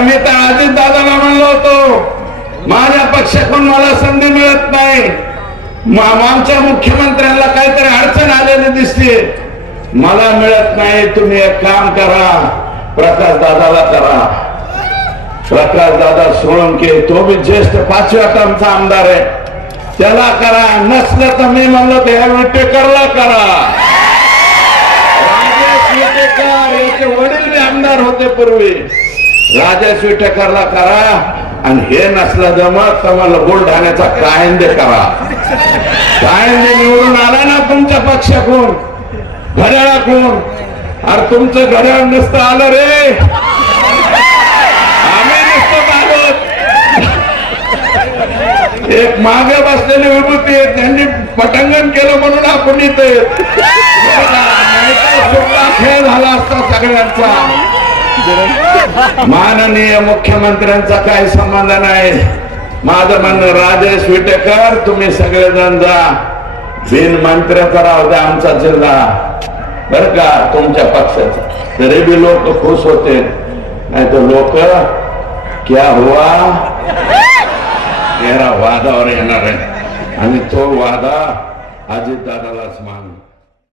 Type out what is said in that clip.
मी त्या अजित दादाला म्हणलो होतो माझ्या पक्षाकडून मला संधी मिळत नाही. आमच्या मुख्यमंत्र्यांना काहीतरी अडचण आलेली दिसते मला मिळत नाही तुम्ही एक काम करा. प्रकाश दादाला करा. प्रकाश दादा सोळंके तो बी ज्येष्ठ पाचव्या टर्मचा आमदार आहे. त्याला करा नसलं तर मी म्हणलं तर ह्या विटेकरला करा. राजेश विटेकर याचे वडील बी आमदार होते पूर्वी. राजा स्वीटकरला करा आणि हे नसलं जमत तर मला बुलढाण्याचा कायंदे करा. कायंदे निवडून आला ना तुमच्या पक्षाकडून? घड्याळाकडून अरे तुमचं घड्याळ नुसतं आलं रे. आम्ही नुसतं आलो एक मागे बसलेले विभूती आहेत त्यांनी पटंगण केलं म्हणून आपण इथे खेळ झाला असता सगळ्यांचा. माननीय मुख्यमंत्र्यांचा काही संबंध नाही. माझं म्हणणं राजेश विटेकर तुम्ही सगळेजण जा. बिन मंत्र्याचा राहू द्या आमचा जिल्हा. बर का तुमच्या पक्षाचा. तरी बी लोक खुश होते. नाही तर लोक क्या हुआ? वादावर येणार आहे. आणि तो वादा अजित दादालाच मान.